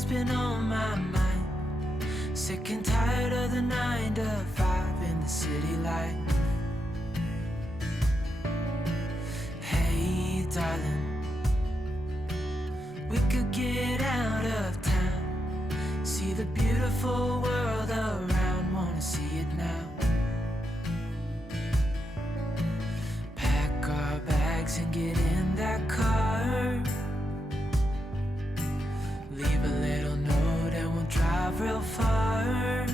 what's been on my mind. Sick and tired of the 9 to 5 in the city light. Hey darling, we could get out of town, see the beautiful world around, wanna see it now. Pack our bags and get in that car, leave a little note and we'll drive real far.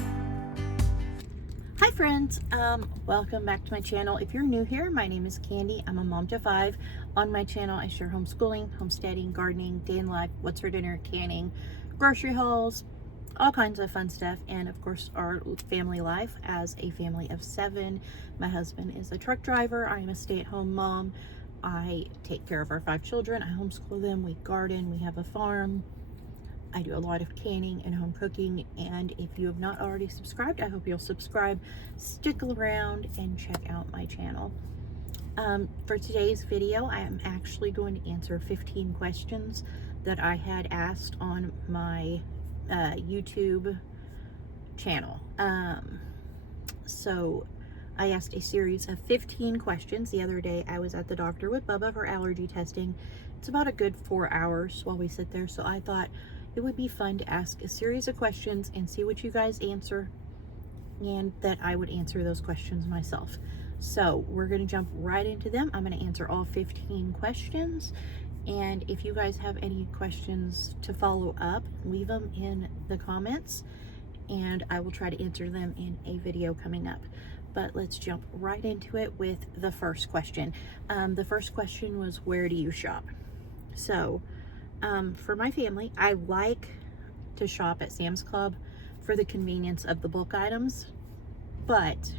Hi friends, welcome back to my channel. If you're new here, my name is Candy. I'm a mom to 5. On my channel, I share homeschooling, homesteading, gardening, day in life, what's for dinner, canning, grocery hauls, all kinds of fun stuff, and of course our family life as a family of 7. My husband is a truck driver. I am a stay-at-home mom. I take care of our 5 children. I homeschool them. We garden. We have a farm. I do a lot of canning and home cooking, and if you have not already subscribed, I hope you'll subscribe, stick around, and check out my channel. For today's video, I am actually going to answer 15 questions that I had asked on my YouTube channel. So I asked a series of 15 questions. The other day I was at the doctor with Bubba for allergy testing. It's about a good 4 hours while we sit there, so I thought it would be fun to ask a series of questions and see what you guys answer, and that I would answer those questions myself. So we're going to jump right into them. I'm going to answer all 15 questions, and if you guys have any questions to follow up, leave them in the comments and I will try to answer them in a video coming up. But let's jump right into it with the first question. The first question was, where do you shop? So for my family, I like to shop at Sam's Club for the convenience of the bulk items, but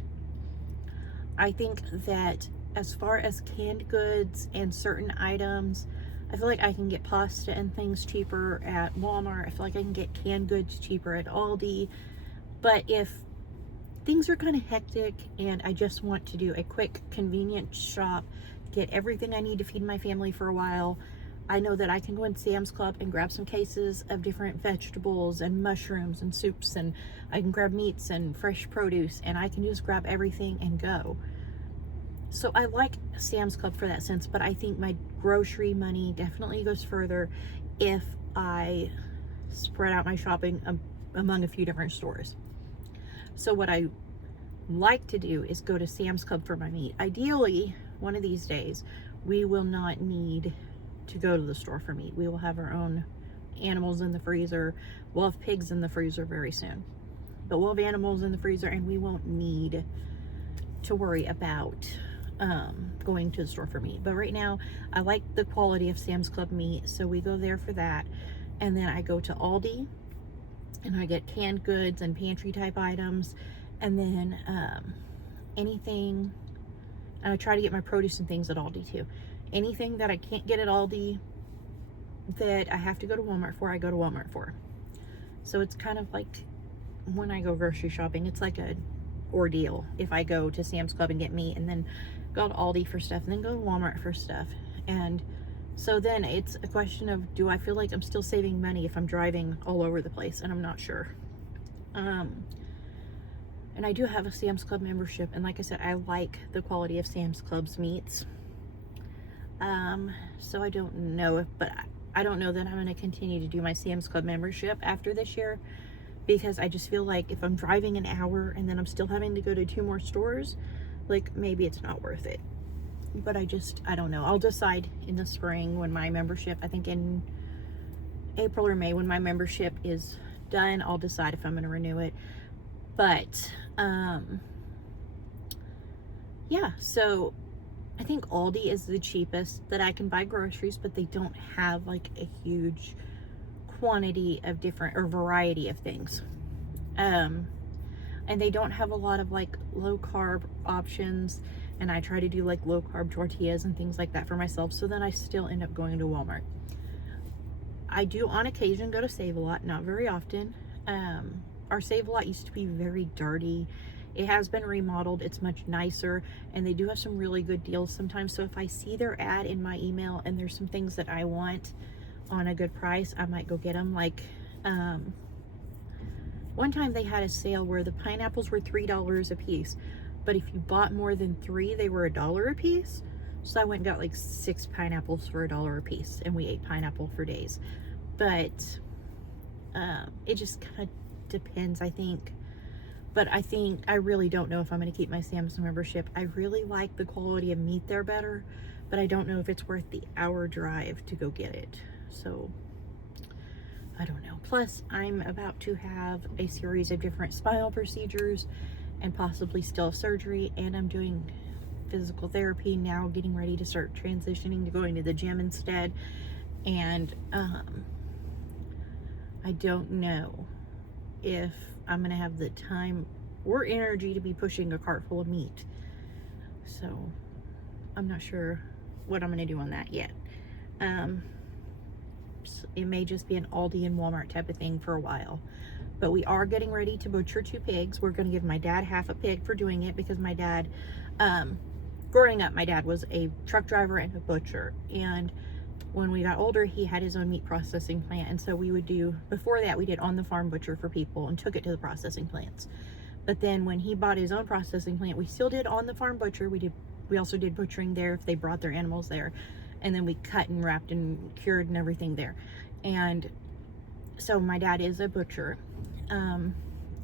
I think that as far as canned goods and certain items, I feel like I can get pasta and things cheaper at Walmart. I feel like I can get canned goods cheaper at Aldi. But if things are kind of hectic and I just want to do a quick convenient shop, get everything I need to feed my family for a while, I know that I can go in Sam's Club and grab some cases of different vegetables and mushrooms and soups, and I can grab meats and fresh produce, and I can just grab everything and go. So I like Sam's Club for that sense, but I think my grocery money definitely goes further if I spread out my shopping among a few different stores. So what I like to do is go to Sam's Club for my meat. Ideally, one of these days, we will not need to go to the store for meat. We will have our own animals in the freezer. We'll have pigs in the freezer very soon. But we'll have animals in the freezer and we won't need to worry about going to the store for meat. But right now, I like the quality of Sam's Club meat, so we go there for that. And then I go to Aldi and I get canned goods and pantry type items. And then anything, and I try to get my produce and things at Aldi too. Anything that I can't get at Aldi that I have to go to Walmart for, I go to Walmart for. So it's kind of like when I go grocery shopping, it's like a ordeal if I go to Sam's Club and get meat and then go to Aldi for stuff and then go to Walmart for stuff. And so then it's a question of, do I feel like I'm still saving money if I'm driving all over the place? And I'm not sure. And I do have a Sam's Club membership, and like I said, I like the quality of Sam's Club's meats. So I don't know, but I don't know that I'm going to continue to do my Sam's Club membership after this year, because I just feel like if I'm driving an hour and then I'm still having to go to 2 more stores, like maybe it's not worth it. But I don't know. I'll decide in the spring when my membership, I think in April or May, when my membership is done, I'll decide if I'm going to renew it. But, yeah, so I think Aldi is the cheapest that I can buy groceries, but they don't have like a huge quantity of different or variety of things. And they don't have a lot of like low carb options, and I try to do like low carb tortillas and things like that for myself, so then I still end up going to Walmart. I do on occasion go to Save-A-Lot, not very often. Our Save-A-Lot used to be very dirty. It has been remodeled. It's much nicer, and they do have some really good deals sometimes. So if I see their ad in my email and there's some things that I want on a good price, I might go get them. Like One time they had a sale where the pineapples were $3 a piece, but if you bought more than 3, they were $1 a piece. So I went and got like 6 pineapples for $1 a piece, and we ate pineapple for days. But it just kind of depends, I think. But I really don't know if I'm going to keep my Sam's membership. I really like the quality of meat there better, but I don't know if it's worth the hour drive to go get it. So I don't know. Plus, I'm about to have a series of different spinal procedures and possibly still surgery, and I'm doing physical therapy now, getting ready to start transitioning to going to the gym instead. And I don't know if I'm gonna have the time or energy to be pushing a cart full of meat. So I'm not sure what I'm gonna do on that yet. It may just be an Aldi and Walmart type of thing for a while. But we are getting ready to butcher 2 pigs. We're gonna give my dad half a pig for doing it, because my dad, growing up, my dad was a truck driver and a butcher. And when we got older, he had his own meat processing plant. And so we would do, before that, we did on the farm butcher for people and took it to the processing plants. But then when he bought his own processing plant, we still did on the farm butcher. We also did butchering there if they brought their animals there. And then we cut and wrapped and cured and everything there. And so my dad is a butcher.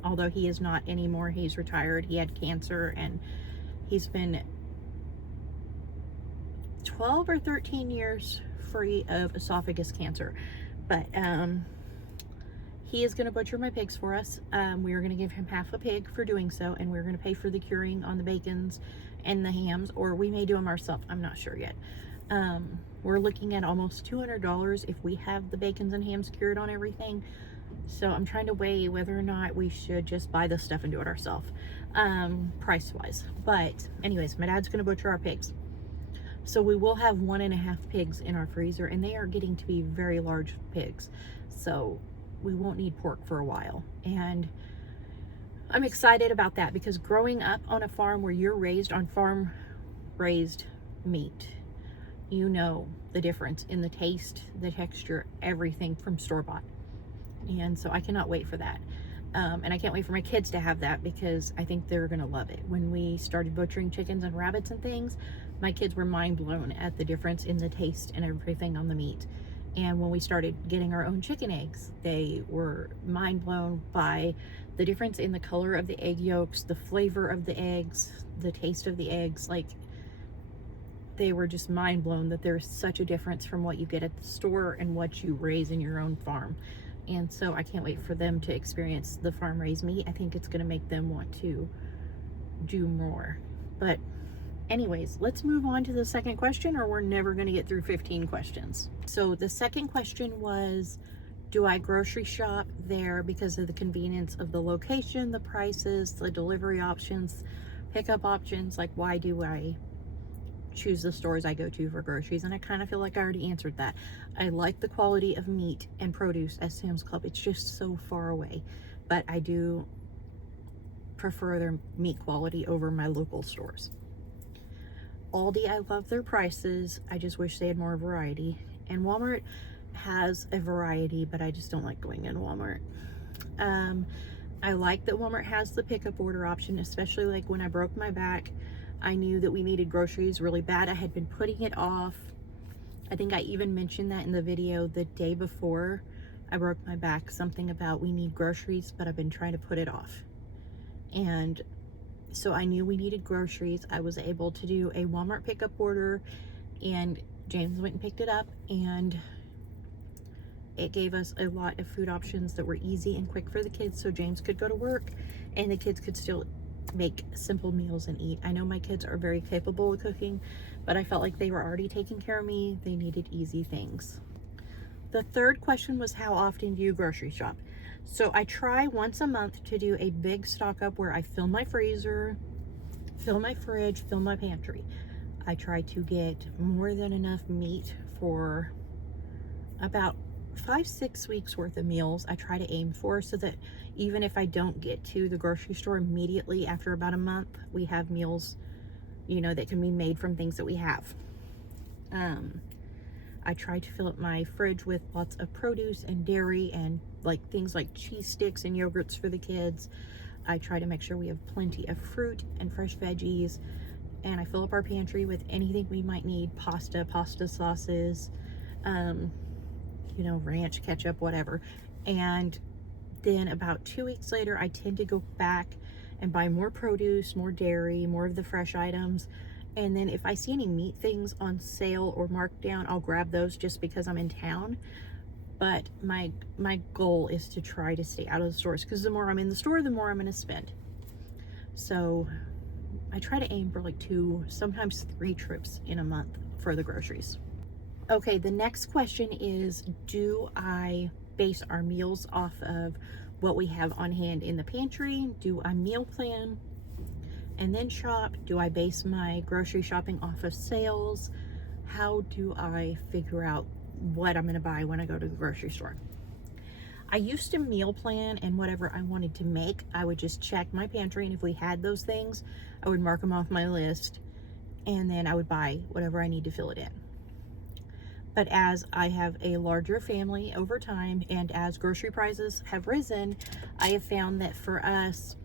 Although he is not anymore. He's retired. He had cancer, and he's been 12 or 13 years free of esophagus cancer. But he is going to butcher my pigs for us. We are going to give him half a pig for doing so, and we're going to pay for the curing on the bacons and the hams, or we may do them ourselves. I'm not sure yet. We're looking at almost $200 if we have the bacons and hams cured on everything. So I'm trying to weigh whether or not we should just buy the stuff and do it ourselves, price wise. But anyways, my dad's gonna butcher our pigs. So we will have 1.5 pigs in our freezer, and they are getting to be very large pigs. So we won't need pork for a while. And I'm excited about that, because growing up on a farm where you're raised on farm raised meat, you know the difference in the taste, the texture, everything from store-bought. And so I cannot wait for that. And I can't wait for my kids to have that, because I think they're gonna love it. When we started butchering chickens and rabbits and things, my kids were mind blown at the difference in the taste and everything on the meat. And when we started getting our own chicken eggs, they were mind blown by the difference in the color of the egg yolks, the flavor of the eggs, the taste of the eggs. Like, they were just mind blown that there's such a difference from what you get at the store and what you raise in your own farm. And so I can't wait for them to experience the farm raised meat. I think it's going to make them want to do more. But anyways, let's move on to the second question, or we're never going to get through 15 questions. So the second question was, do I grocery shop there because of the convenience of the location, the prices, the delivery options, pickup options? Like, why do I choose the stores I go to for groceries? And I kind of feel like I already answered that. I like the quality of meat and produce at Sam's Club. It's just so far away, but I do prefer their meat quality over my local stores. Aldi, I love their prices. I just wish they had more variety. And Walmart has a variety, but I just don't like going in Walmart. I like that Walmart has the pickup order option, especially like when I broke my back. I knew that we needed groceries really bad. I had been putting it off. I think I even mentioned that in the video the day before I broke my back, something about we need groceries, but I've been trying to put it off. And so I knew we needed groceries. I was able to do a Walmart pickup order, and James went and picked it up, and it gave us a lot of food options that were easy and quick for the kids, so James could go to work and the kids could still make simple meals and eat. I know my kids are very capable of cooking, but I felt like they were already taking care of me. They needed easy things. The third question was, how often do you grocery shop? So I try once a month to do a big stock up where I fill my freezer, fill my fridge, fill my pantry. I try to get more than enough meat for about 5-6 weeks worth of meals. I try to aim for, so that even if I don't get to the grocery store immediately after about a month, we have meals, you know, that can be made from things that we have. I try to fill up my fridge with lots of produce and dairy and like things like cheese sticks and yogurts for the kids. I try to make sure we have plenty of fruit and fresh veggies, and I fill up our pantry with anything we might need: pasta sauces, ranch, ketchup, whatever. And then about 2 weeks later, I tend to go back and buy more produce, more dairy, more of the fresh items. And then if I see any meat things on sale or marked down, I'll grab those just because I'm in town. But my goal is to try to stay out of the stores, because the more I'm in the store, the more I'm going to spend. So I try to aim for like 2, sometimes 3 trips in a month for the groceries. Okay, the next question is, do I base our meals off of what we have on hand in the pantry? Do I meal plan and then shop? Do I base my grocery shopping off of sales? How do I figure out what I'm going to buy when I go to the grocery store? I used to meal plan, and whatever I wanted to make, I would just check my pantry, and if we had those things, I would mark them off my list, and then I would buy whatever I need to fill it in. But as I have a larger family over time, and as grocery prices have risen, I have found that for us,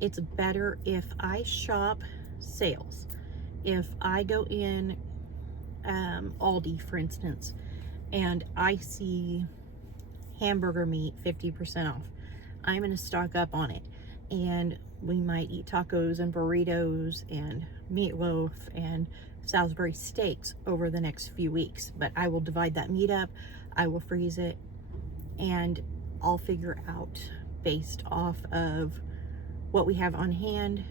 it's better if I shop sales. If I go in Aldi, for instance, and I see hamburger meat 50% off, I'm going to stock up on it. And we might eat tacos and burritos and meatloaf and Salisbury steaks over the next few weeks. But I will divide that meat up, I will freeze it, and I'll figure out based off of what we have on hand.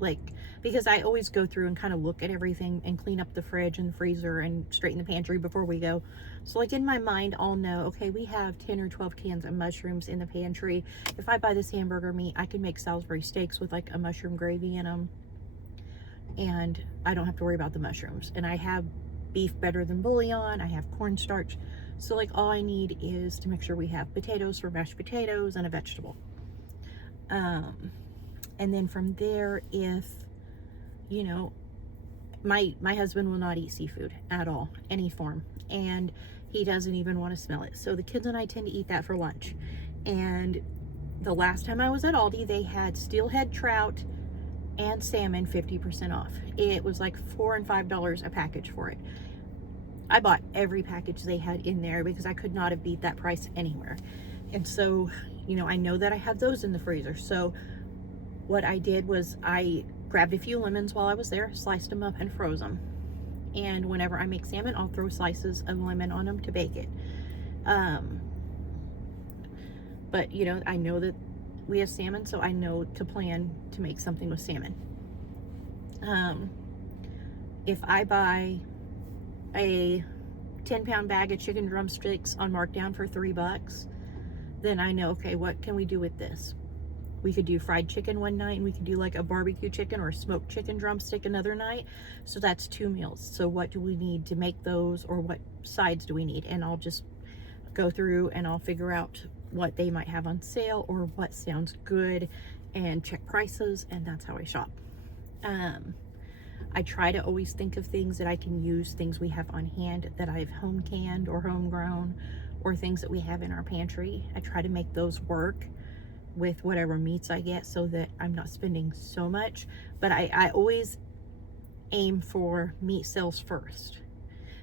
Like, because I always go through and kind of look at everything and clean up the fridge and the freezer and straighten the pantry before we go. So like in my mind, I'll know, okay, we have 10 or 12 cans of mushrooms in the pantry. If I buy this hamburger meat, I can make Salisbury steaks with like a mushroom gravy in them, and I don't have to worry about the mushrooms. And I have beef better than bouillon, I have cornstarch, so like all I need is to make sure we have potatoes for mashed potatoes and a vegetable. And then from there, if my husband will not eat seafood at all, any form, and he doesn't even want to smell it, so the kids and I tend to eat that for lunch. And the last time I was at Aldi, they had steelhead trout and salmon 50% off. It was like $4 and $5 a package for it. I bought every package they had in there because I could not have beat that price anywhere. And so I know that I have those in the freezer. So what I did was I grabbed a few lemons while I was there, sliced them up and froze them. And whenever I make salmon, I'll throw slices of lemon on them to bake it. But I know that we have salmon, so I know to plan to make something with salmon. If I buy a 10-pound bag of chicken drumsticks on markdown for $3, then I know, okay, what can we do with this? We could do fried chicken one night, and we could do like a barbecue chicken or a smoked chicken drumstick another night. So that's 2 meals. So what do we need to make those, or what sides do we need? And I'll just go through and I'll figure out what they might have on sale or what sounds good and check prices, and that's how I shop. I try to always think of things that I can use, things we have on hand that I've home canned or homegrown, or things that we have in our pantry. I try to make those work with whatever meats I get so that I'm not spending so much. But I always aim for meat sales first,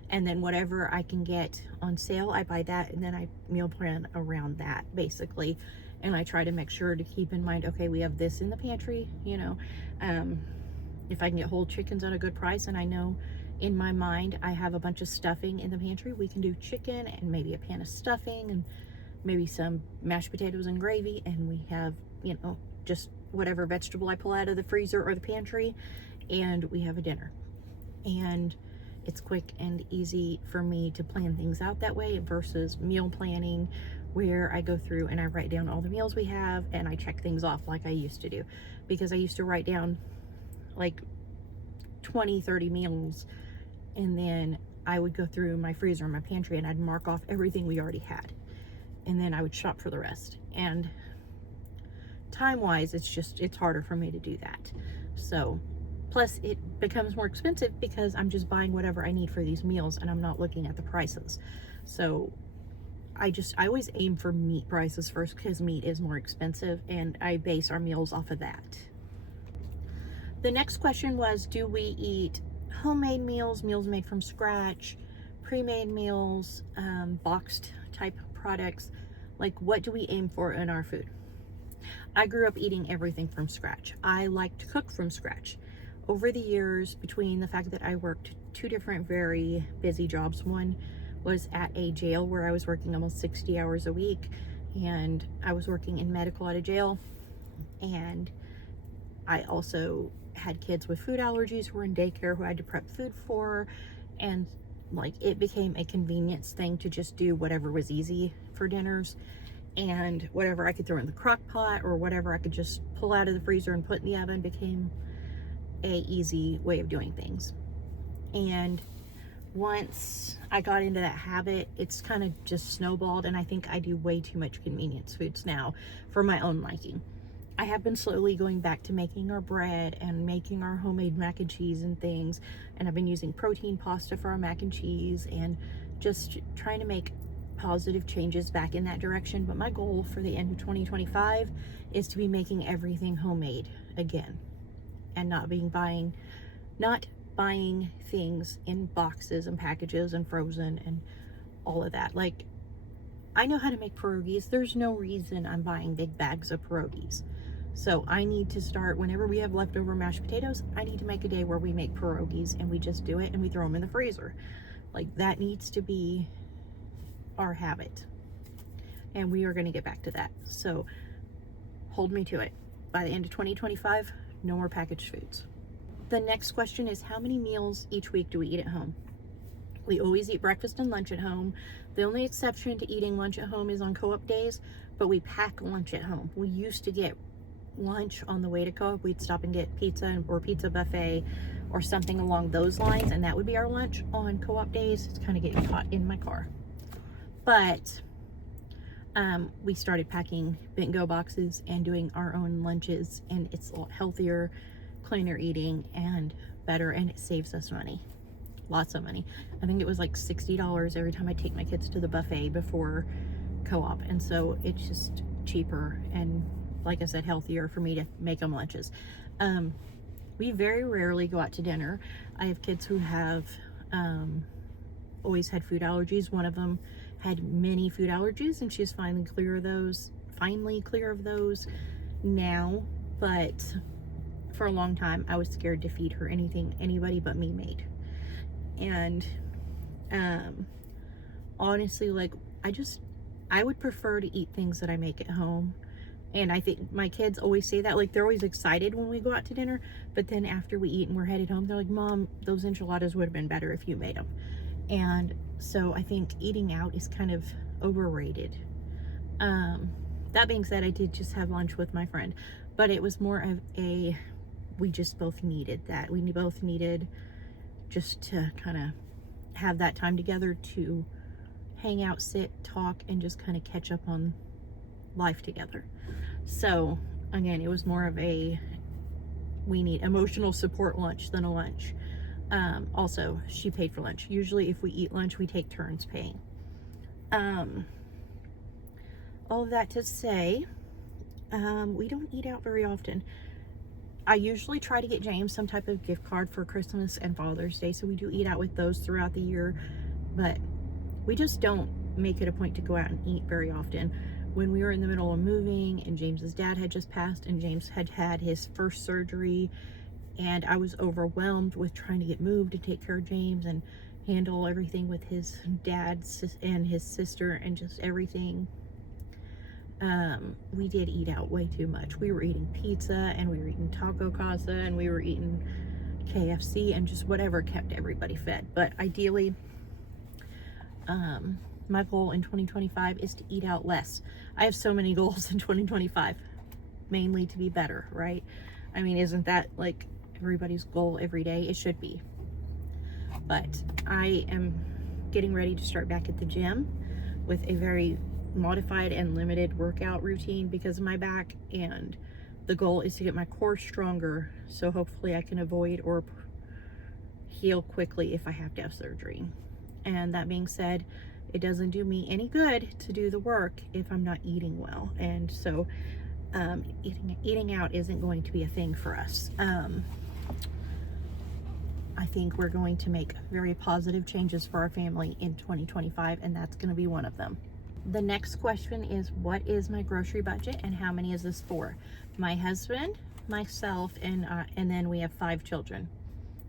and then whatever I can get on sale, I buy that, and then I meal plan around that basically. And I try to make sure to keep in mind, okay, we have this in the pantry, if I can get whole chickens at a good price, and I know in my mind I have a bunch of stuffing in the pantry, we can do chicken and maybe a pan of stuffing and maybe some mashed potatoes and gravy, and we have just whatever vegetable I pull out of the freezer or the pantry, and we have a dinner. And it's quick and easy for me to plan things out that way versus meal planning, where I go through and I write down all the meals we have and I check things off like I used to do. Because I used to write down like 20-30 meals, and then I would go through my freezer and my pantry and I'd mark off everything we already had, and then I would shop for the rest. And time wise, it's harder for me to do that. So Plus, it becomes more expensive because I'm just buying whatever I need for these meals and I'm not looking at the prices. So I always aim for meat prices first because meat is more expensive, and I base our meals off of that. The next question was, do we eat homemade meals, meals made from scratch, pre-made meals, boxed type products? Like, what do we aim for in our food? I grew up eating everything from scratch. I like to cook from scratch. Over the years, between the fact that I worked 2 different very busy jobs, one was at a jail where I was working almost 60 hours a week, and I was working in medical at a jail, and I also had kids with food allergies who were in daycare who I had to prep food for, and like, it became a convenience thing to just do whatever was easy for dinners, and whatever I could throw in the crock pot or whatever I could just pull out of the freezer and put in the oven became a easy way of doing things. And once I got into that habit, it's kind of just snowballed, and I think I do way too much convenience foods now for my own liking. I have been slowly going back to making our bread and making our homemade mac and cheese and things, and I've been using protein pasta for our mac and cheese and just trying to make positive changes back in that direction. But my goal for the end of 2025 is to be making everything homemade again, and not buying things in boxes and packages and frozen and all of that. Like, I know how to make pierogies. There's no reason I'm buying big bags of pierogies. So I need to start, whenever we have leftover mashed potatoes, I need to make a day where we make pierogies and we just do it and we throw them in the freezer. Like, that needs to be our habit, and we are going to get back to that. So hold me to it. By the end of 2025, no more packaged foods. The next question is, how many meals each week do we eat at home? We always eat breakfast and lunch at home. The only exception to eating lunch at home is on co-op days, but we pack lunch at home. We used to get lunch on the way to co-op. We'd stop and get pizza or pizza buffet or something along those lines, and that would be our lunch on co-op days. It's kind of getting hot in my car. But we started packing bingo boxes and doing our own lunches, and it's a lot healthier, cleaner eating, and better, and it saves us money. Lots of money. I think it was like $60 every time I take my kids to the buffet before co-op, and so it's just cheaper and, like I said, healthier for me to make them lunches. We very rarely go out to dinner. I have kids who have always had food allergies. One of them had many food allergies, and she's finally clear of those now, but for a long time I was scared to feed her anything anybody but me made. And honestly, like, I would prefer to eat things that I make at home. And I think my kids always say that, like, they're always excited when we go out to dinner, but then after we eat and we're headed home, they're like, Mom, those enchiladas would have been better if you made them. And so I think eating out is kind of overrated. That being said, I did just have lunch with my friend, but it was more of we just both needed that. We both needed just to kind of have that time together to hang out, sit, talk, and just kind of catch up on life together. So again, it was more of we need emotional support lunch than a lunch. Also, she paid for lunch. Usually if we eat lunch, we take turns paying. All of that to say, we don't eat out very often. I usually try to get James some type of gift card for Christmas and Father's Day, so we do eat out with those throughout the year, but we just don't make it a point to go out and eat very often. When we were in the middle of moving and James's dad had just passed and James had had his first surgery, and I was overwhelmed with trying to get moved to take care of James and handle everything with his dad and his sister and just everything, we did eat out way too much. We were eating pizza, and we were eating taco casa, and we were eating KFC, and just whatever kept everybody fed. But ideally, my goal in 2025 is to eat out less. I have so many goals in 2025, mainly to be better, right? I mean, isn't that like everybody's goal every day? It should be. But I am getting ready to start back at the gym with a very modified and limited workout routine because of my back, and the goal is to get my core stronger, so hopefully I can avoid or heal quickly if I have to have surgery. And that being said, it doesn't do me any good to do the work if I'm not eating well. And so eating out isn't going to be a thing for us. I think we're going to make very positive changes for our family in 2025, and that's going to be one of them. The next question is, what is my grocery budget and how many is this for? My husband, myself, and then we have 5 children.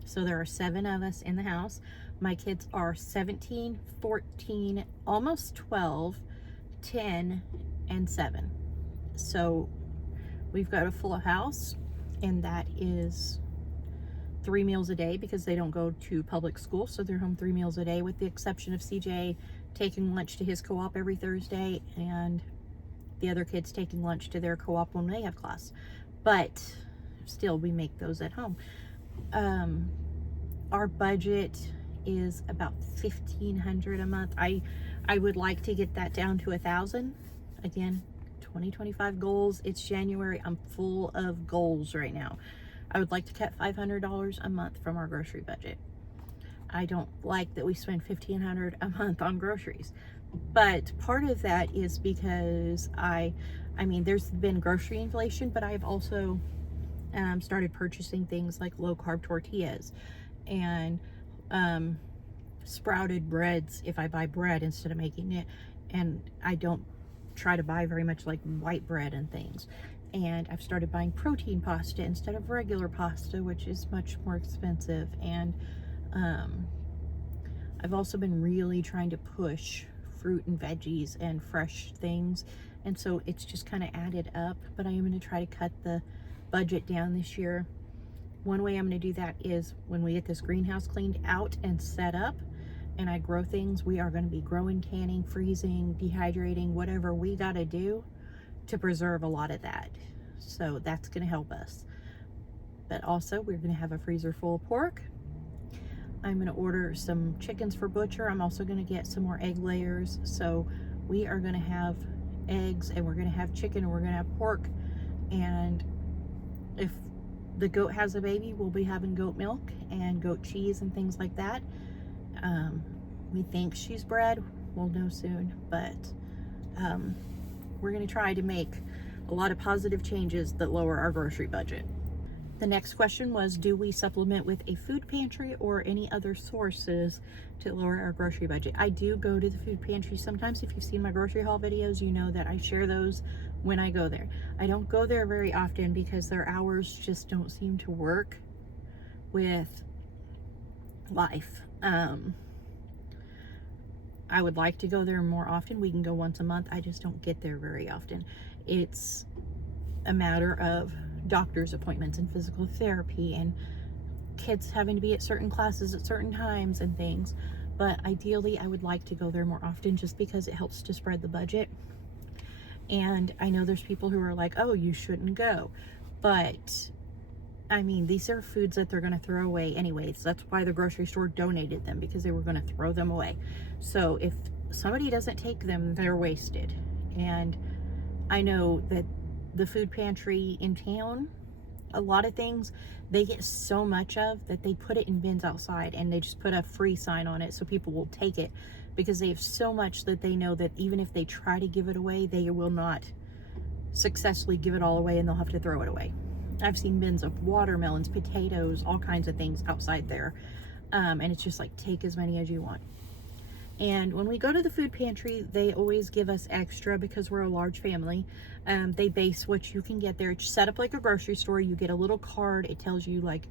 So there are 7 of us in the house. My kids are 17, 14, almost 12, 10, and 7. So we've got a full house, and that is 3 meals a day because they don't go to public school. So they're home 3 meals a day, with the exception of CJ taking lunch to his co-op every Thursday, and the other kids taking lunch to their co-op when they have class. But still, we make those at home. Our budget is about $1,500 a month. I would like to get that down to $1,000. Again, 2025 goals. It's January. I'm full of goals right now. I would like to cut $500 a month from our grocery budget. I don't like that we spend $1,500 a month on groceries, but part of that is because I mean, there's been grocery inflation, but I've also started purchasing things like low carb tortillas and sprouted breads if I buy bread instead of making it, and I don't try to buy very much like white bread and things. And I've started buying protein pasta instead of regular pasta, which is much more expensive. And I've also been really trying to push fruit and veggies and fresh things, and so it's just kind of added up. But I am going to try to cut the budget down this year. One way I'm going to do that is when we get this greenhouse cleaned out and set up and I grow things, we are going to be growing, canning, freezing, dehydrating, whatever we got to do to preserve a lot of that. So that's going to help us. But also, we're going to have a freezer full of pork. I'm going to order some chickens for butcher. I'm also going to get some more egg layers. So we are going to have eggs, and we're going to have chicken, and we're going to have pork. And if the goat has a baby, we'll be having goat milk and goat cheese and things like that. We think she's bred. We'll know soon. But we're going to try to make a lot of positive changes that lower our grocery budget. The next question was, do we supplement with a food pantry or any other sources to lower our grocery budget? I do go to the food pantry sometimes. If you've seen my grocery haul videos, you know that I share those when I go there. I don't go there very often because their hours just don't seem to work with life. I would like to go there more often. We can go once a month. I just don't get there very often. It's a matter of doctor's appointments and physical therapy and kids having to be at certain classes at certain times and things. But ideally, I would like to go there more often just because it helps to spread the budget. And I know there's people who are like, oh, you shouldn't go. But I mean, these are foods that they're going to throw away anyways. That's why the grocery store donated them, because they were going to throw them away. So if somebody doesn't take them, they're wasted. And I know that the food pantry in town, a lot of things they get so much of that they put it in bins outside, and they just put a free sign on it so people will take it, because they have so much that they know that even if they try to give it away, they will not successfully give it all away, and they'll have to throw it away. I've seen bins of watermelons, potatoes, all kinds of things outside there. And it's just like, take as many as you want. And when we go to the food pantry, they always give us extra because we're a large family. They base what you can get there. It's set up like a grocery store. You get a little card. It tells you like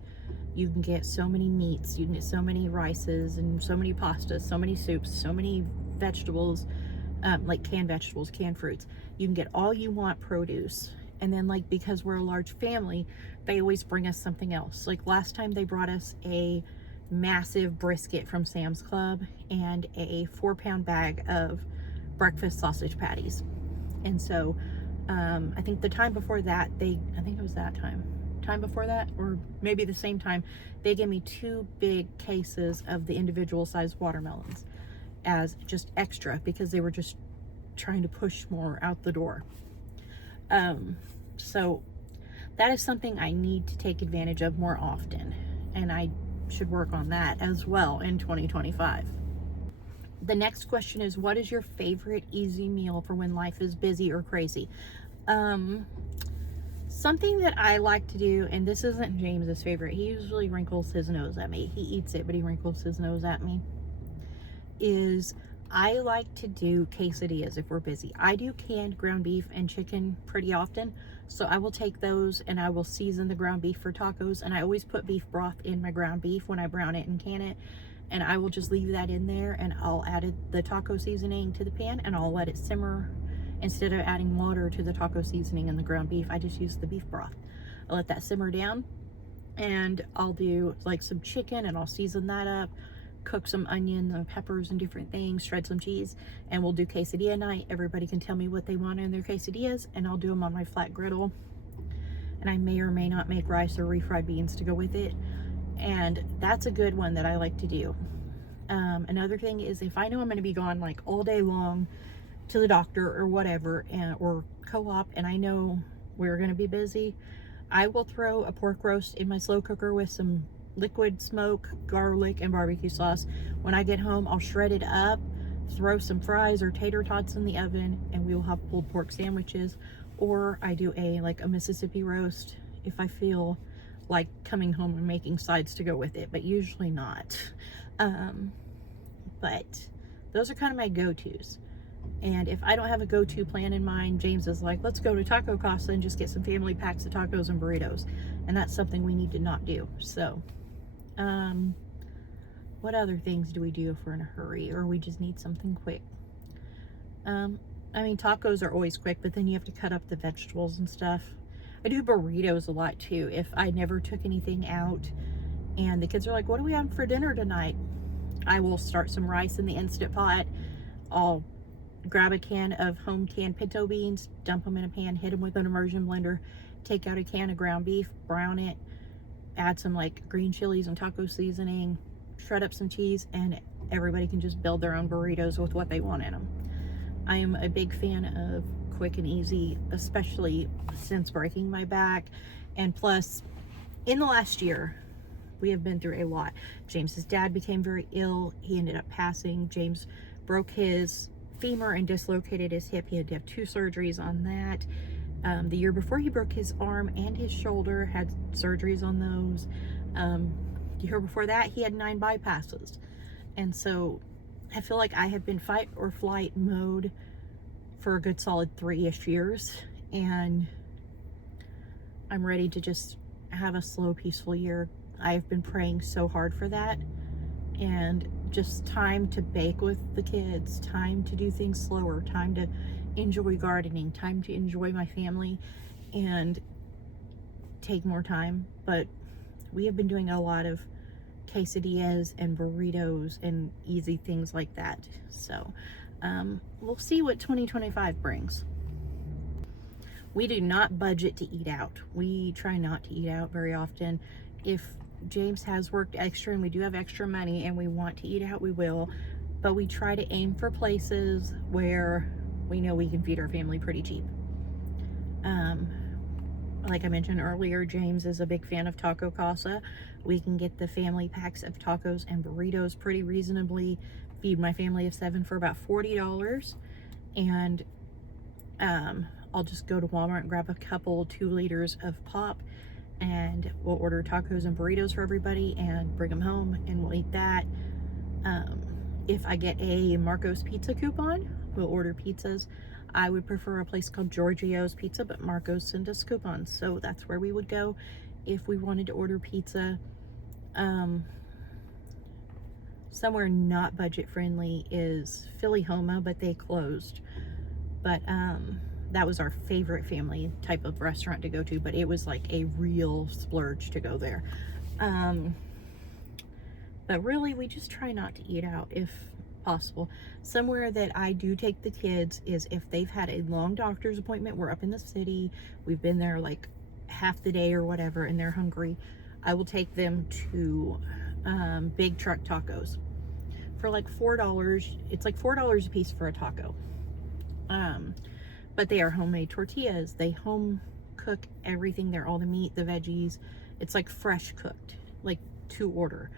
you can get so many meats, you can get so many rices and so many pastas, so many soups, so many vegetables, like canned vegetables, canned fruits. You can get all you want produce. And then, like, because we're a large family, they always bring us something else. Like last time they brought us a massive brisket from Sam's Club and a 4-pound bag of breakfast sausage patties. And so I think the time before that, I think it was that time before that, or maybe the same time, they gave me 2 big cases of the individual sized watermelons as just extra because they were just trying to push more out the door. So that is something I need to take advantage of more often, and I should work on that as well in 2025. The next question is, what is your favorite easy meal for when life is busy or crazy? Something that I like to do, and this isn't James's favorite, he usually wrinkles his nose at me. He eats it, but he wrinkles his nose at me, is I like to do quesadillas if we're busy. I do canned ground beef and chicken pretty often, so I will take those and I will season the ground beef for tacos, and I always put beef broth in my ground beef when I brown it and can it, and I will just leave that in there, and I'll add the taco seasoning to the pan and I'll let it simmer. Instead of adding water to the taco seasoning and the ground beef, I just use the beef broth. I'll let that simmer down, and I'll do like some chicken and I'll season that up, cook some onions and peppers and different things, shred some cheese, and we'll do quesadilla night. Everybody can tell me what they want in their quesadillas, and I'll do them on my flat griddle. And I may or may not make rice or refried beans to go with it. And that's a good one that I like to do. Another thing is, if I know I'm going to be gone like all day long to the doctor or whatever, or co-op, and I know we're going to be busy, I will throw a pork roast in my slow cooker with some liquid smoke, garlic, and barbecue sauce. When I get home, I'll shred it up, throw some fries or tater tots in the oven, and we will have pulled pork sandwiches. Or I do a Mississippi roast if I feel like coming home and making sides to go with it, but usually not. But those are kind of my go-tos. And if I don't have a go-to plan in mind, James is like, let's go to Taco Casa and just get some family packs of tacos and burritos. And that's something we need to not do. So, what other things do we do if we're in a hurry or we just need something quick? I mean, tacos are always quick, but then you have to cut up the vegetables and stuff. I do burritos a lot too. If I never took anything out and the kids are like, what do we have for dinner tonight? I will start some rice in the Instant Pot. I'll grab a can of home canned pinto beans, dump them in a pan, hit them with an immersion blender, take out a can of ground beef, brown it, add some like green chilies and taco seasoning, shred up some cheese, and everybody can just build their own burritos with what they want in them. I am a big fan of quick and easy, especially since breaking my back. And plus, in the last year, we have been through a lot. James's dad became very ill. He ended up passing. James broke his femur and dislocated his hip. He had to have 2 surgeries on that. The year before, he broke his arm and his shoulder, had surgeries on those. The year before that, he had 9 bypasses. And so I feel like I have been fight or flight mode for a good solid 3-ish years, and I'm ready to just have a slow, peaceful year. I've been praying so hard for that, and just time to bake with the kids, time to do things slower, time to enjoy gardening, time to enjoy my family and take more time. But we have been doing a lot of quesadillas and burritos and easy things like that. So we'll see what 2025 brings. We do not budget to eat out. We try not to eat out very often. If James has worked extra and we do have extra money and we want to eat out, we will, but we try to aim for places where we know we can feed our family pretty cheap. Like I mentioned earlier, James is a big fan of Taco Casa. We can get the family packs of tacos and burritos pretty reasonably, feed my family of 7 for about $40. And I'll just go to Walmart and grab a couple 2 liters of pop, and we'll order tacos and burritos for everybody and bring them home, and we'll eat that. If I get a Marco's pizza coupon, we'll order pizzas. I would prefer a place called Giorgio's Pizza, but Marco's send us coupons, so that's where we would go if we wanted to order pizza. Somewhere not budget friendly is Philly Homa, but they closed. But that was our favorite family type of restaurant to go to, but it was like a real splurge to go there. But really, we just try not to eat out if possible. Somewhere that I do take the kids is if they've had a long doctor's appointment, we're up in the city, we've been there like half the day or whatever, and they're hungry, I will take them to Big Truck Tacos for like $4. It's like $4 a piece for a taco. But they are homemade tortillas. They home cook everything there, all the meat, the veggies. It's like fresh cooked, like to order.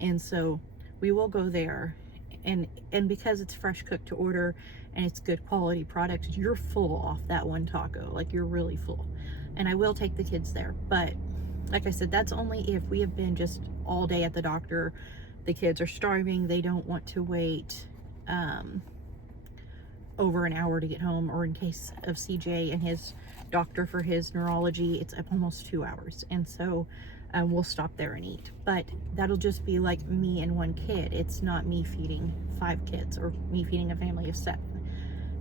And so we will go there, and because it's fresh cooked to order and it's good quality products, you're full off that one taco. Like, you're really full. And I will take the kids there, but like I said, that's only if we have been just all day at the doctor. The kids are starving, they don't want to wait over an hour to get home, or in case of CJ and his doctor for his neurology, it's almost 2 hours. And so we'll stop there and eat. But that'll just be like me and one kid. It's not me feeding 5 kids or me feeding a family of 7.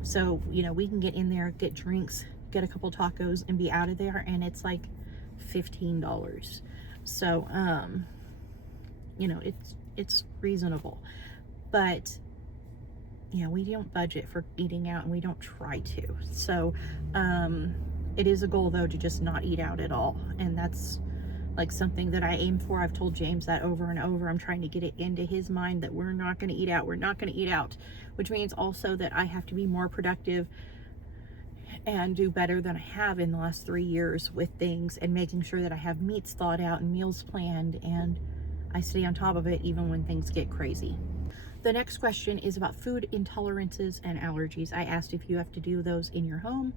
So, you know, we can get in there, get drinks, get a couple tacos, and be out of there, and it's like $15. So, you know, it's reasonable. But yeah, we don't budget for eating out, and we don't try to. So it is a goal, though, to just not eat out at all. And that's like something that I aim for. I've told James that over and over. I'm trying to get it into his mind that we're not going to eat out. We're not going to eat out, which means also that I have to be more productive and do better than I have in the last 3 years with things, and making sure that I have meats thought out and meals planned, and I stay on top of it even when things get crazy. The next question is about food intolerances and allergies. I asked if you have to do those in your home,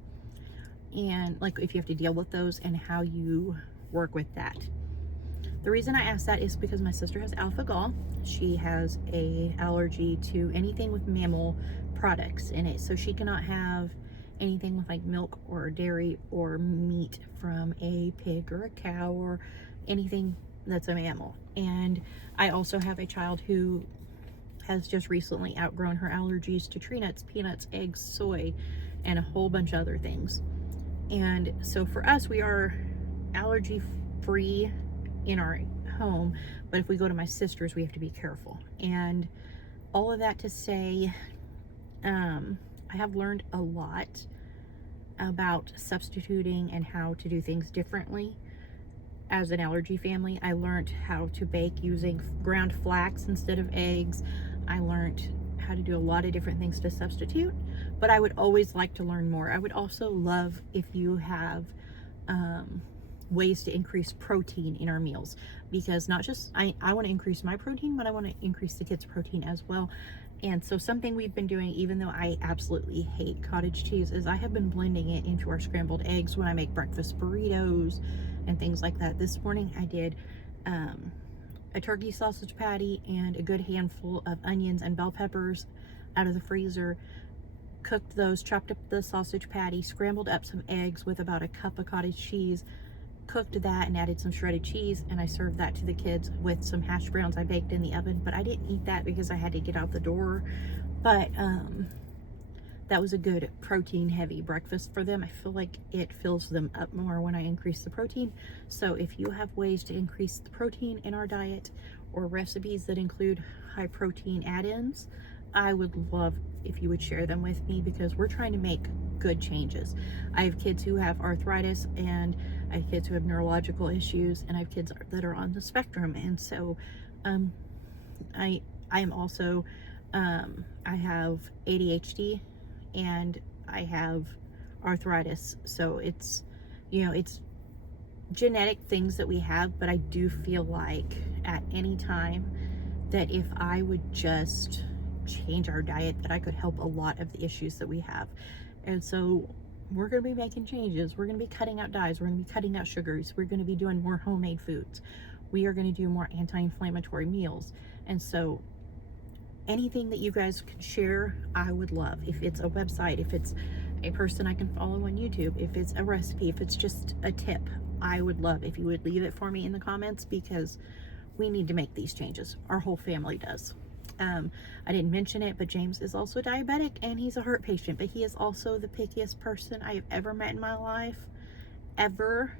and like if you have to deal with those and how you work with that. The reason I asked that is because my sister has alpha gal. She has a allergy to anything with mammal products in it. So she cannot have anything with like milk or dairy or meat from a pig or a cow or anything that's a mammal. And I also have a child who has just recently outgrown her allergies to tree nuts, peanuts, eggs, soy, and a whole bunch of other things. And so for us, we are allergy free in our home, but if we go to my sister's, we have to be careful. And all of that to say, I have learned a lot about substituting and how to do things differently. As an allergy family, I learned how to bake using ground flax instead of eggs. I learned how to do a lot of different things to substitute, but I would always like to learn more. I would also love if you have ways to increase protein in our meals, because not just I want to increase my protein, but I want to increase the kids' protein as well. And so something we've been doing, even though I absolutely hate cottage cheese, is I have been blending it into our scrambled eggs when I make breakfast burritos and things like that. This morning I did a turkey sausage patty and a good handful of onions and bell peppers out of the freezer, cooked those, chopped up the sausage patty, scrambled up some eggs with about a cup of cottage cheese, cooked that and added some shredded cheese, and I served that to the kids with some hash browns I baked in the oven. But I didn't eat that because I had to get out the door. But that was a good protein heavy breakfast for them. I feel like it fills them up more when I increase the protein. So if you have ways to increase the protein in our diet, or recipes that include high protein add-ins, I would love if you would share them with me, because we're trying to make good changes. I have kids who have arthritis, and I have kids who have neurological issues, and I have kids that are on the spectrum. And so I am also I have ADHD and I have arthritis. So it's, you know, it's genetic things that we have, but I do feel like at any time that if I would just change our diet, that I could help a lot of the issues that we have. And so we're going to be making changes. We're going to be cutting out dyes. We're going to be cutting out sugars. We're going to be doing more homemade foods. We are going to do more anti-inflammatory meals. And so anything that you guys can share, I would love. If it's a website, if it's a person I can follow on YouTube, if it's a recipe, if it's just a tip, I would love if you would leave it for me in the comments, because we need to make these changes. Our whole family does. I didn't mention it, but James is also diabetic and he's a heart patient, but he is also the pickiest person I have ever met in my life, ever.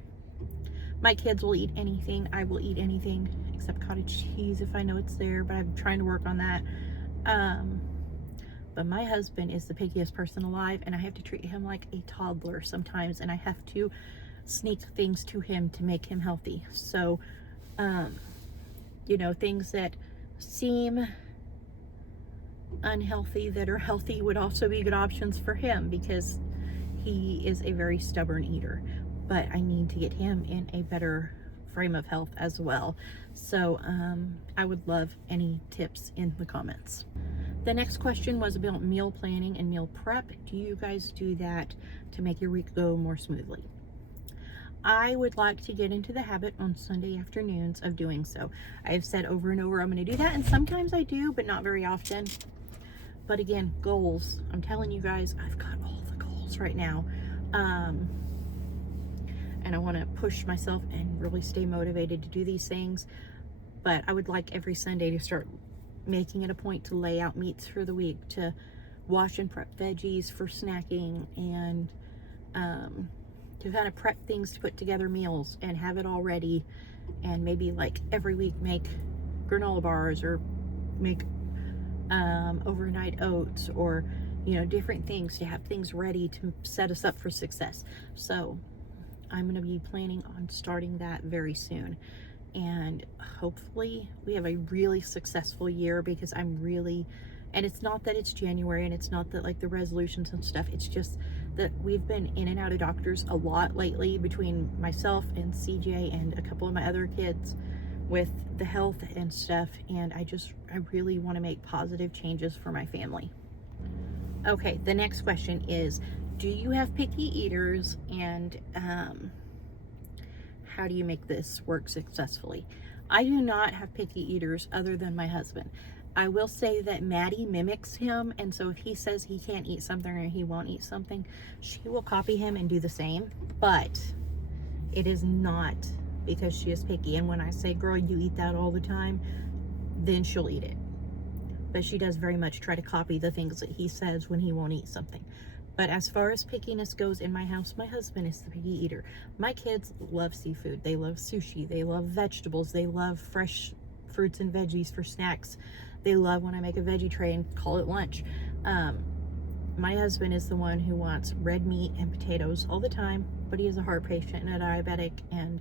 My kids will eat anything. I will eat anything except cottage cheese if I know it's there, but I'm trying to work on that. But my husband is the pickiest person alive, and I have to treat him like a toddler sometimes, and I have to sneak things to him to make him healthy. So, you know, things that seem unhealthy that are healthy would also be good options for him, because he is a very stubborn eater. but I need to get him in a better frame of health as well. So I would love any tips in the comments. The next question was about meal planning and meal prep. Do you guys do that to make your week go more smoothly? I would like to get into the habit on Sunday afternoons of doing so. I've said over and over I'm going to do that, and sometimes I do, but not very often. But again, goals. I'm telling you guys, I've got all the goals right now. And I want to push myself and really stay motivated to do these things. But I would like every Sunday to start making it a point to lay out meats for the week, to wash and prep veggies for snacking, and to kind of prep things to put together meals and have it all ready. And maybe like every week make granola bars or make overnight oats, or different things to have things ready to set us up for success. So I'm going to be planning on starting that very soon, and hopefully we have a really successful year, because and it's not that it's January, and it's not that like the resolutions and stuff, it's just that we've been in and out of doctors a lot lately, between myself and CJ and a couple of my other kids, with the health and stuff, and I really want to make positive changes for my family. Okay, the next question is, do you have picky eaters, and how do you make this work successfully? I do not have picky eaters other than my husband. I will say that Maddie mimics him, and so if he says he can't eat something or he won't eat something, she will copy him and do the same, but it is not because she is picky. And when I say, girl, you eat that all the time, then she'll eat it. But she does very much try to copy the things that he says when he won't eat something. But as far as pickiness goes in my house, my husband is the picky eater. My kids love seafood. They love sushi. They love vegetables. They love fresh fruits and veggies for snacks. They love when I make a veggie tray and call it lunch. My husband is the one who wants red meat and potatoes all the time, but he is a heart patient and a diabetic, and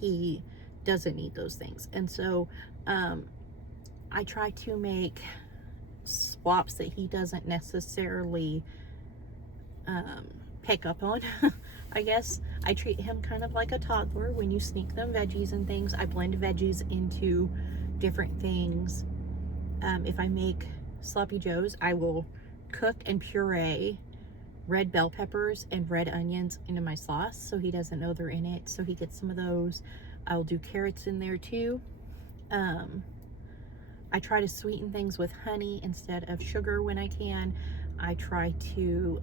he doesn't need those things. And so I try to make swaps that he doesn't necessarily pick up on. I guess I treat him kind of like a toddler. When you sneak them veggies and things, I blend veggies into different things. If I make sloppy joes, I will cook and puree red bell peppers and red onions into my sauce, so he doesn't know they're in it, so he gets some of those. I'll do carrots in there too. I try to sweeten things with honey instead of sugar when I can. I try to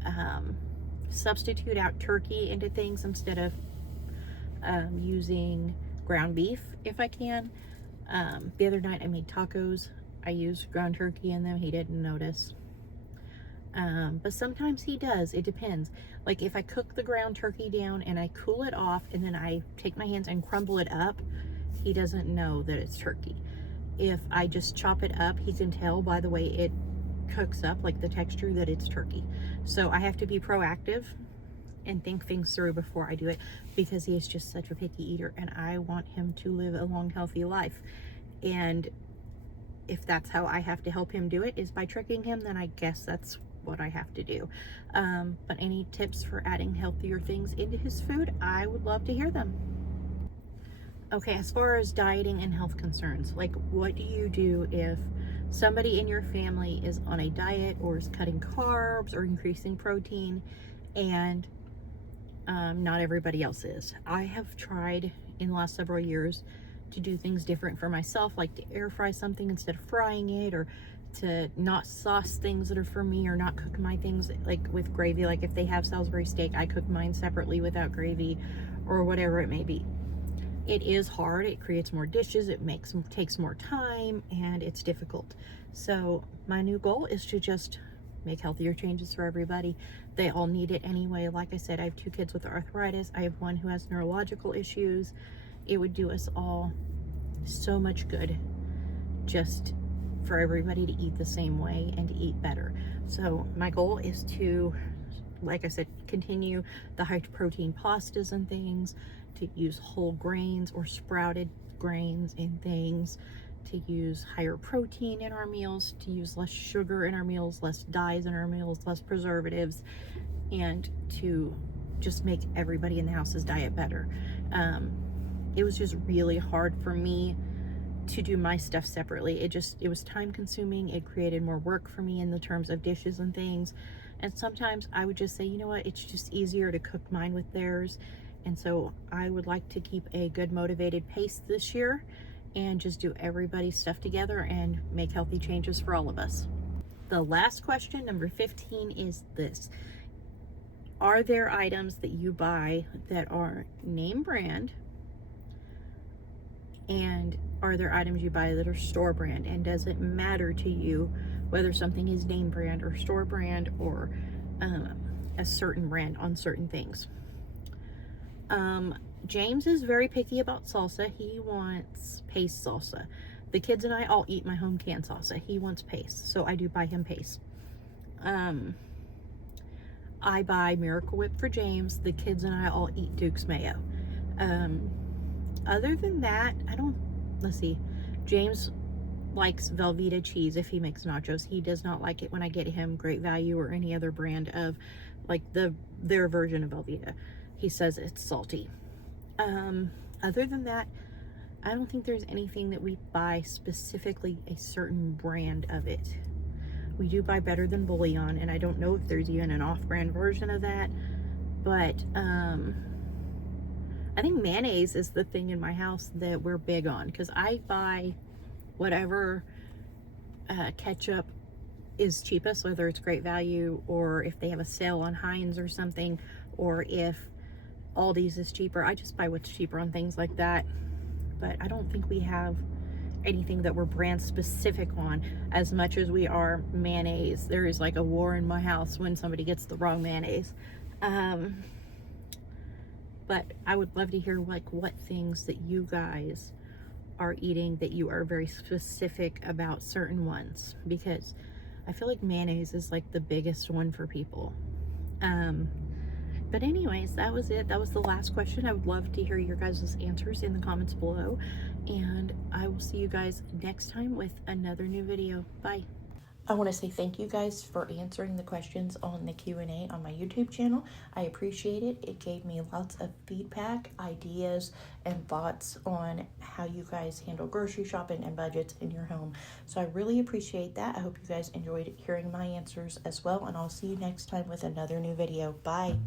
substitute out turkey into things instead of using ground beef if I can. The other night I made tacos. I used ground turkey in them. He didn't notice. But sometimes he does. It depends. Like if I cook the ground turkey down and I cool it off and then I take my hands and crumble it up, he doesn't know that it's turkey. If I just chop it up, he can tell by the way it cooks up, like the texture, that it's turkey. So I have to be proactive and think things through before I do it, because he is just such a picky eater and I want him to live a long, healthy life. And if that's how I have to help him do it, is by tricking him, then I guess that's what I have to do. But any tips for adding healthier things into his food, I would love to hear them. Okay, as far as dieting and health concerns, like what do you do if somebody in your family is on a diet or is cutting carbs or increasing protein, and not everybody else is? I have tried in the last several years to do things different for myself, like to air fry something instead of frying it, or to not sauce things that are for me, or not cook my things like with gravy. Like if they have Salisbury steak, I cook mine separately without gravy, or whatever it may be. It is hard. It creates more dishes. It takes more time, and it's difficult. So my new goal is to just make healthier changes for everybody. They all need it anyway. Like I said, I have 2 kids with arthritis. I have one who has neurological issues. It would do us all so much good just for everybody to eat the same way and to eat better. So my goal is to, like I said, continue the high protein pastas and things, to use whole grains or sprouted grains in things, to use higher protein in our meals, to use less sugar in our meals, less dyes in our meals, less preservatives, and to just make everybody in the house's diet better. It was just really hard for me to do my stuff separately. It was time consuming. It created more work for me in the terms of dishes and things. And sometimes I would just say, you know what, it's just easier to cook mine with theirs. And so I would like to keep a good motivated pace this year and just do everybody's stuff together and make healthy changes for all of us. The last question, number 15, is this. Are there items that you buy that are name brand, and are there items you buy that are store brand? And does it matter to you whether something is name brand or store brand or a certain brand on certain things? James is very picky about salsa. He wants paste salsa. The kids and I all eat my home canned salsa. He wants paste, so I do buy him paste. I buy Miracle Whip for James. The kids and I all eat Duke's Mayo. Other than that, let's see. James likes Velveeta cheese if he makes nachos. He does not like it when I get him Great Value or any other brand of like their version of Velveeta. He says it's salty. Other than that, I don't think there's anything that we buy specifically a certain brand of it. We do buy Better Than Bouillon, and I don't know if there's even an off-brand version of that, but I think mayonnaise is the thing in my house that we're big on, because I buy whatever ketchup is cheapest, whether it's Great Value or if they have a sale on Heinz or something, or if Aldi's is cheaper. I just buy what's cheaper on things like that. But I don't think we have anything that we're brand specific on as much as we are mayonnaise. There is like a war in my house when somebody gets the wrong mayonnaise. But I would love to hear like what things that you guys are eating that you are very specific about certain ones, because I feel like mayonnaise is like the biggest one for people. But anyways, that was it. That was the last question. I would love to hear your guys' answers in the comments below, and I will see you guys next time with another new video. Bye. I want to say thank you guys for answering the questions on the Q&A on my YouTube channel. I appreciate it. It gave me lots of feedback, ideas, and thoughts on how you guys handle grocery shopping and budgets in your home. So I really appreciate that. I hope you guys enjoyed hearing my answers as well, and I'll see you next time with another new video. Bye.